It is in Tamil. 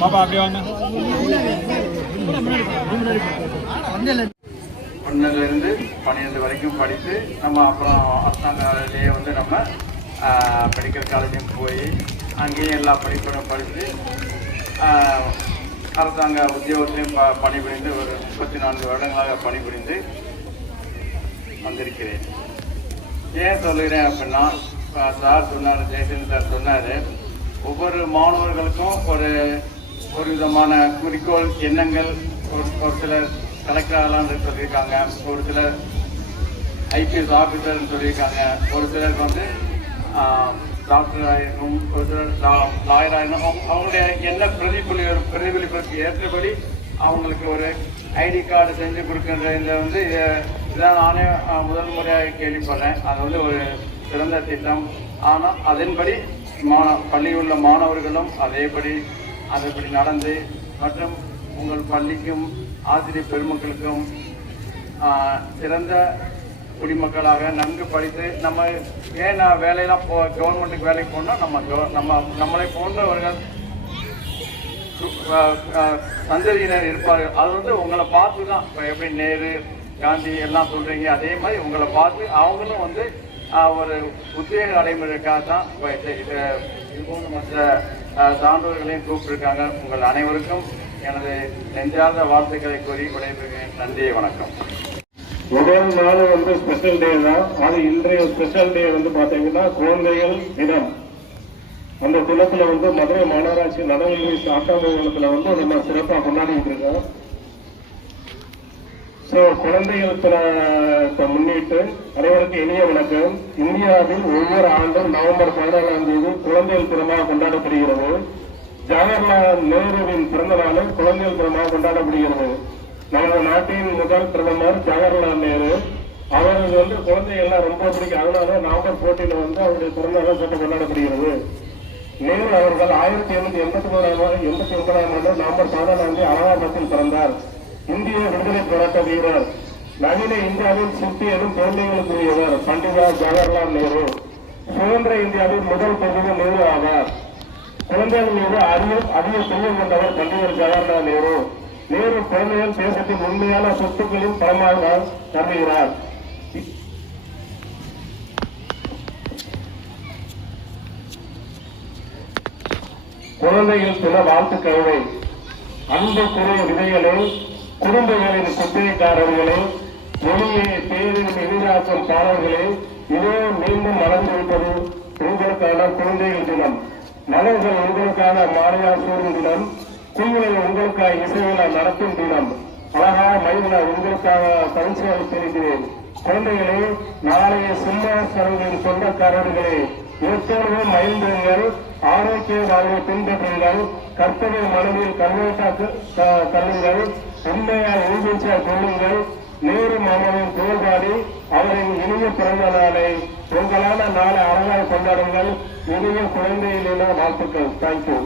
பாப்பா அப்படியே வாங்க. ஒன்றிலிருந்து 12 வரைக்கும் படித்து நம்ம அப்புறம் அரசாங்கத்திலேயே வந்து நம்ம மெடிக்கல் காலேஜும் போய் அங்கேயும் எல்லா படிப்பும் படித்து அரசாங்க உத்தியோகத்திலையும் பணிபுரிந்து ஒரு 34 வருடங்களாக பணிபுரிந்து வந்திருக்கிறேன். ஏன் சொல்லுகிறேன் அப்படின்னா, சார் சொன்னார், ஜெயசந்திரன் சார் சொன்னார், ஒவ்வொரு மாணவர்களுக்கும் ஒரு விதமான குறிக்கோள் எண்ணங்கள். ஒரு சிலர் கலெக்டர் ஆகலான்னு சொல்லியிருக்காங்க, ஒரு சிலர் ஐபிஎஸ் ஆஃபீஸர்னு சொல்லியிருக்காங்க, ஒரு சிலர் வந்து டாக்டர் ஆகிருக்கும், ஒரு சிலர் லாயர் ஆகிருக்கும். அவங்களுடைய என்ன பிரதிபலிப்புக்கு ஏற்றபடி அவங்களுக்கு ஒரு ஐடி கார்டு செஞ்சு கொடுக்கின்றதில் வந்து இதான் நானே முதல் முறையாக கேள்விப்படுறேன். அது வந்து ஒரு சிறந்த திட்டம். ஆனால் அதன்படி பள்ளியில் உள்ள மாணவர்களும் அதேபடி நடந்து மற்றும் உங்கள் பள்ளிக்கும் ஆசிரியர் பெருமக்களுக்கும் சிறந்த குடிமக்களாக நன்கு படித்து நம்ம ஏன் வேலையெல்லாம் கவர்மெண்ட்டுக்கு வேலைக்கு போனால் நம்மளை போன்றவர்கள் சந்ததியினர் இருப்பார்கள். அது வந்து உங்களை பார்த்து தான். இப்போ எப்படி நேரு காந்தி எல்லாம் சொல்கிறீங்க, அதே மாதிரி உங்களை பார்த்து அவங்களும் வந்து ஒரு உத்வேக நடைமுறைக்காக தான் இது போன்ற மற்ற சான்றோர்களையும் கூப்பிட்டுருக்காங்க. உங்கள் அனைவருக்கும் எனது நெஞ்சார்ந்த வாழ்த்துக்களை கூறி விடைபெறுகிறேன். நன்றி, வணக்கம். முதல் நாள் வந்து ஸ்பெஷல் டே தான். அது இன்றைய ஸ்பெஷல் டே வந்து பாத்தீங்கன்னா குழந்தைகள் தினம். அந்த தினத்துல வந்து மதுரை மாநகராட்சி நலவழி ஆட்டாங்கத்துல வந்து நம்ம சிறப்பாக கொண்டாடிட்டு இருக்கோம். குழந்தைகள் தினத்தை முன்னிட்டு அனைவருக்கும் இனிய வணக்கம். இந்தியாவில் ஒவ்வொரு ஆண்டும் நவம்பர் 14ஆம் தேதி குழந்தைகள் தினமாக கொண்டாடப்படுகிறது. ஜவஹர்லால் நேருவின் பிறந்த நாளும் குழந்தைகள் தினமாக கொண்டாடப்படுகிறது. நமது நாட்டின் முதல் பிரதமர் ஜவஹர்லால் நேரு, அவருக்கு வந்து குழந்தைகள்லாம் ரொம்ப பிடிக்கும். அதனால நவம்பர் 14 வந்து அவருடைய பிறந்த நாள் சட்டம் கொண்டாடப்படுகிறது. நேரு அவர்கள் 1889ஆம் ஆண்டு நவம்பர் 14ஆம் தேதி அலகாபாத்தில் பிறந்தார். இந்திய விடுதலை போராட்ட வீரர், நவீன இந்தியாவில் சிற்பியரும் குழந்தைகளுக்குரியவர் பண்டிதா ஜவஹர்லால் நேரு. சுதந்திர இந்தியாவின் முதல் பிரதமர் நேரு ஆவார். குழந்தைகள் மீது அதிக செல்வம் கொண்டவர் பண்டிதர் ஜவஹர்லால் நேரு. நேரு குழந்தைகள் தேசத்தின் உண்மையான சொத்துக்களின் பலமாக கருதுகிறார். குழந்தைகள் தின வாழ்த்து கவிதை. அன்புக்குரிய விதைகளே, குடும்பங்களின் குத்தகைக்காரர்களே, மொழியை பேரின் எதிராக்கும் பாடல்களே, இதோ மீண்டும் மலர்ந்துவிட்டது உங்களுக்கான குழந்தைகள் தினம். மலர்கள் உங்களுக்கான மாலையாசூரின் தினம். குழுவில் உங்களுக்காக இசைவிழா நடத்தும் தினம். அழகா மைவிழா உங்களுக்காக பரிசு அளித்திருக்கிறேன். குழந்தைகளே, நாளைய சிம்மாசனங்களின் சொந்தக்காரர்களே, எப்போதும் மகிழ்ந்துங்கள், ஆரோக்கிய வாழ்வை பின்பற்றுங்கள், கற்பனை மனதில் கல்லுங்கள், உண்மையால் ஊழ்ச்சியா கொள்ளுங்கள். நேரு மாமாவின் தோல்பாடி அவரின் இனிய பிறந்த நாளை உங்களான நாளை அழகாக கொண்டாடுங்கள். இனிய குழந்தையிலான வாழ்த்துக்கள். தேங்க்யூ.